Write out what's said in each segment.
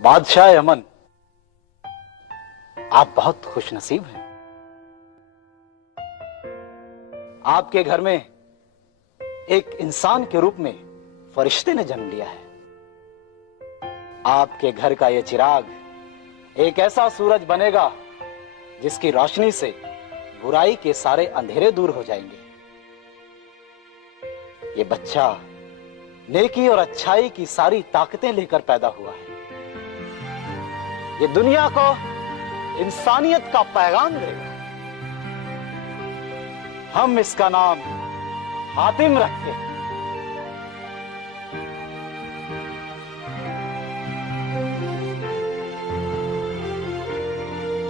बादशाह अमन, आप बहुत खुशनसीब हैं। आपके घर में एक इंसान के रूप में फरिश्ते ने जन्म लिया है। आपके घर का यह चिराग एक ऐसा सूरज बनेगा जिसकी रोशनी से बुराई के सारे अंधेरे दूर हो जाएंगे। ये बच्चा नेकी और अच्छाई की सारी ताकतें लेकर पैदा हुआ है। ये दुनिया को इंसानियत का पैगाम देगा। हम इसका नाम हातिम रखते हैं।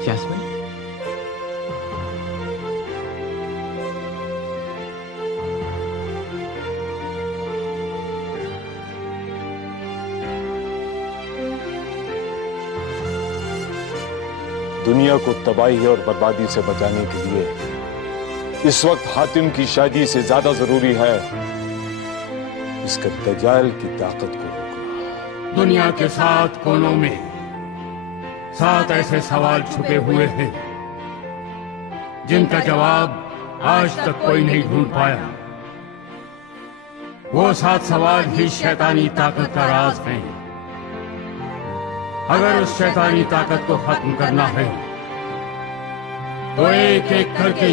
यास्मीन, दुनिया को तबाही और बर्बादी से बचाने के लिए इस वक्त हातिम की शादी से ज्यादा जरूरी है इसके दज्जाल की ताकत को रोकना। दुनिया के 7 कोनों में 7 ऐसे सवाल छुपे हुए हैं जिनका जवाब आज तक कोई नहीं ढूंढ पाया। वो 7 सवाल ही शैतानी ताकत का राज हैं। अगर उस शैतानी ताकत को खत्म करना है तो एक एक करके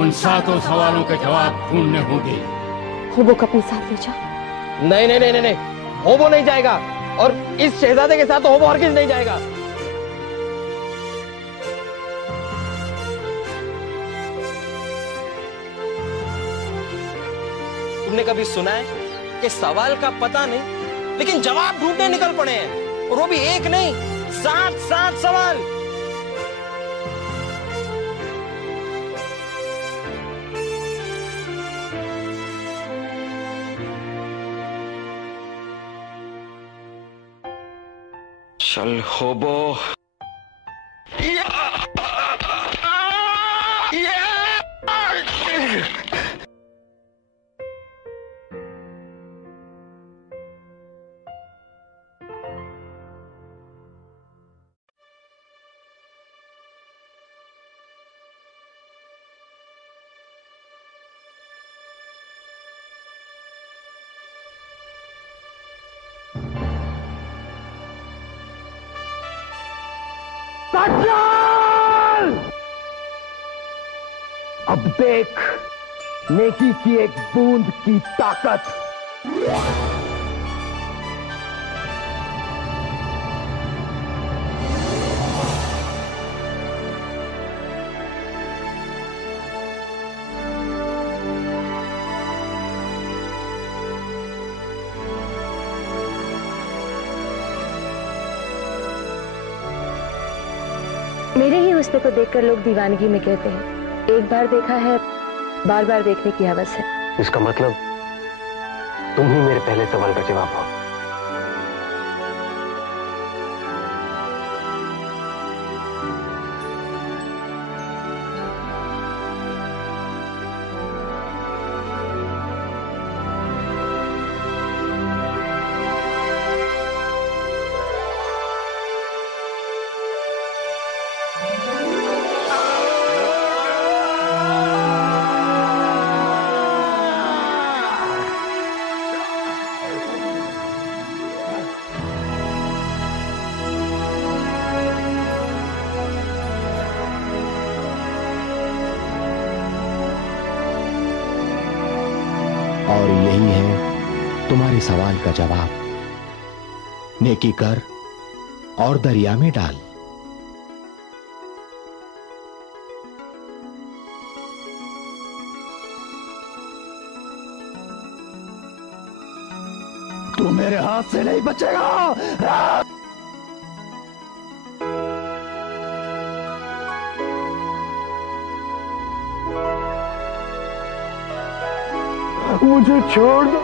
उन 7 सवालों के जवाब ढूंढने होंगे। होबो को अपने साथ ले जाओ। नहीं नहीं नहीं नहीं, होबो नहीं जाएगा, और इस शहजादे के साथ तो होबो हरगिज नहीं जाएगा। तुमने कभी सुना है कि सवाल का पता नहीं लेकिन जवाब ढूंढने निकल पड़े हैं, और वो भी एक नहीं 7 सवाल। चल होबो। अब देख नेकी की एक बूंद की ताकत। मेरे ही हुस्न को देखकर लोग दीवानगी में कहते हैं, एक बार देखा है बार बार देखने की हवस है। इसका मतलब तुम ही मेरे पहले सवाल का जवाब हो। और यही है तुम्हारे सवाल का जवाब। नेकी कर और दरिया में डाल। तू मेरे हाथ से नहीं बचेगा। मुझे छोड़ दो।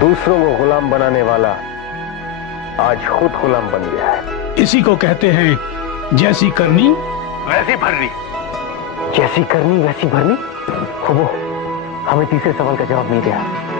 दूसरों को गुलाम बनाने वाला आज खुद गुलाम बन गया है। इसी को कहते हैं जैसी करनी वैसी भरनी। जैसी करनी वैसी भरनी। होबो हमें तीसरे सवाल का जवाब मिल गया।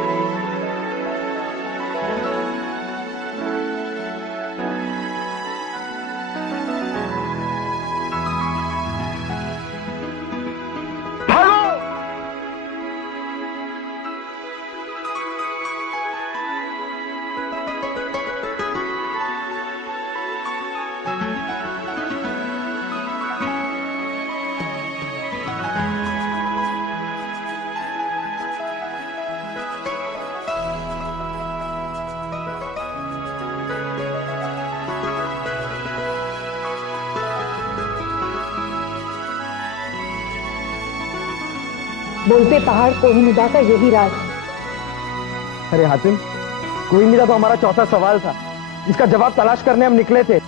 बोलते पहाड़ कोहिनूर का यही राज। अरे हातिम, कोहिनूर तो हमारा चौथा सवाल था, इसका जवाब तलाश करने हम निकले थे।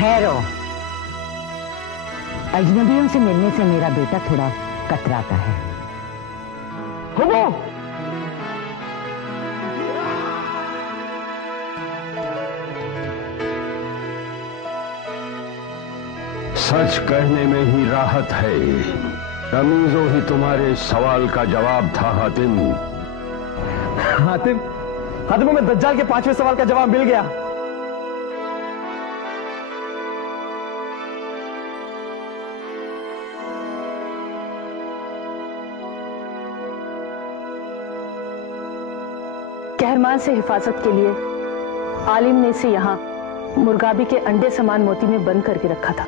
ठहरो, अजनबियों से मिलने से मेरा बेटा थोड़ा कतराता है। हुबू! सच कहने में ही राहत है। तमीज़ो ही तुम्हारे सवाल का जवाब था हातिम। हातिम, हमें दज्जाल के 5वें सवाल का जवाब मिल गया। कहरमान से हिफाजत के लिए आलिम ने इसे यहाँ मुर्गाबी के अंडे समान मोती में बंद करके रखा था।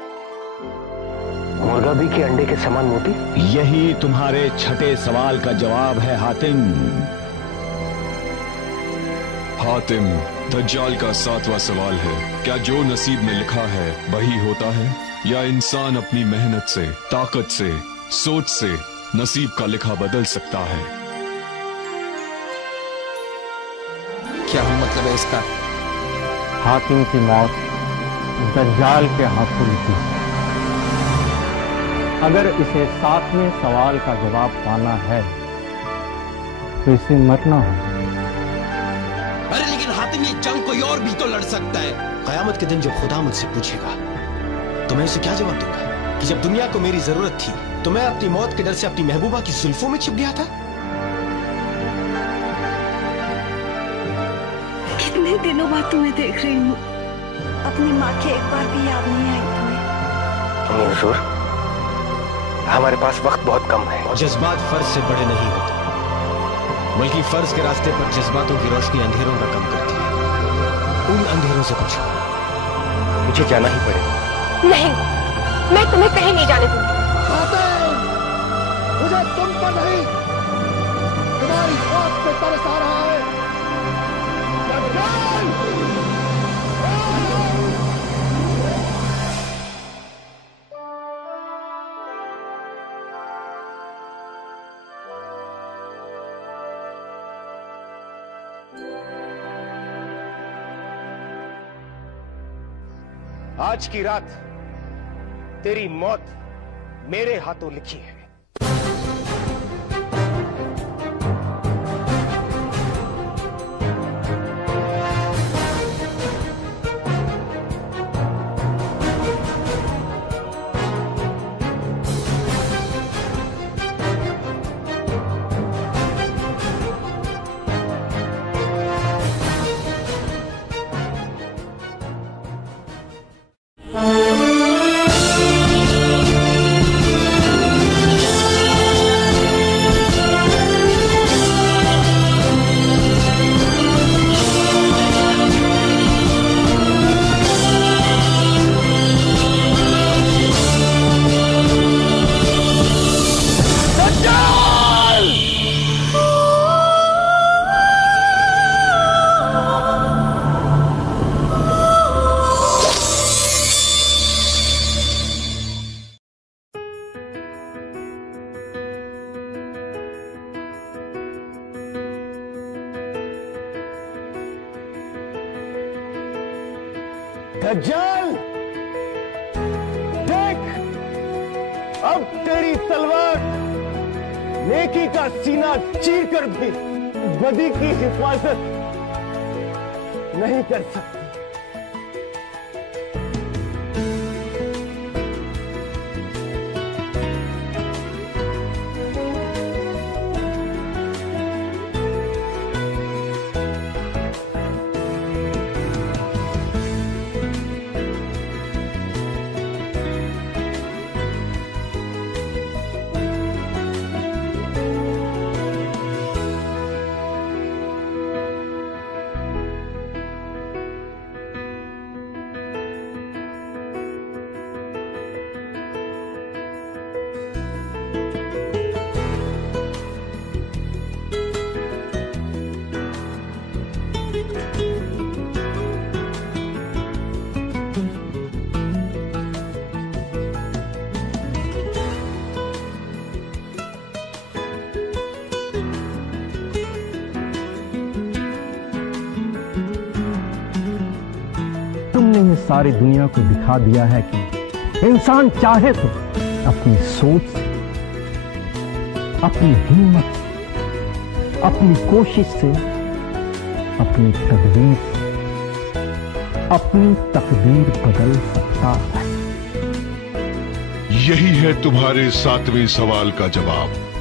मुर्गाबी के अंडे के समान मोती? यही तुम्हारे छठे सवाल का जवाब है हातिम। हातिम, दज्जाल का 7वां सवाल है, क्या जो नसीब में लिखा है वही होता है, या इंसान अपनी मेहनत से, ताकत से, सोच से नसीब का लिखा बदल सकता है? क्या मतलब है इसका? हातिम की मौत दज्जाल के हाथों लिखी है। अगर इसे 7वें सवाल का जवाब पाना है तो इसे मरना होगा। अरे लेकिन हातिम, ये जंग कोई और भी तो लड़ सकता है। कयामत के दिन जब खुदा मुझसे पूछेगा तो मैं उसे क्या जवाब दूंगा कि जब दुनिया को मेरी जरूरत थी तो मैं अपनी मौत के डर से अपनी महबूबा की जुल्फों में छिप गया था। कितने दिनों बाद तुम्हें देख रही हूँ। अपनी माँ की एक बार भी याद नहीं आई तुम्हें? हुजूर, हमारे पास वक्त बहुत कम है। जज्बात फर्ज से बड़े नहीं होते, बल्कि फर्ज के रास्ते पर जज्बातों की रोशनी अंधेरों का कम करती है। उन अंधेरों से पूछो, मुझे जाना ही पड़ेगा। नहीं, मैं तुम्हें कहीं नहीं जाने दूंगी। मुझे तुम पर नहीं, तुम्हारी मौत पे तरस आ रहा है। आज की रात तेरी मौत मेरे हाथों लिखी है। दज्जाल, अब तेरी तलवार नेकी का सीना चीर कर भी बदी की हिफाजत नहीं कर सकती। तुमने ये सारी दुनिया को दिखा दिया है कि इंसान चाहे तो अपनी सोच से, अपनी हिम्मत, अपनी कोशिश से, अपनी तदबीर से अपनी तकदीर बदल सकता है। यही है तुम्हारे 7वें सवाल का जवाब।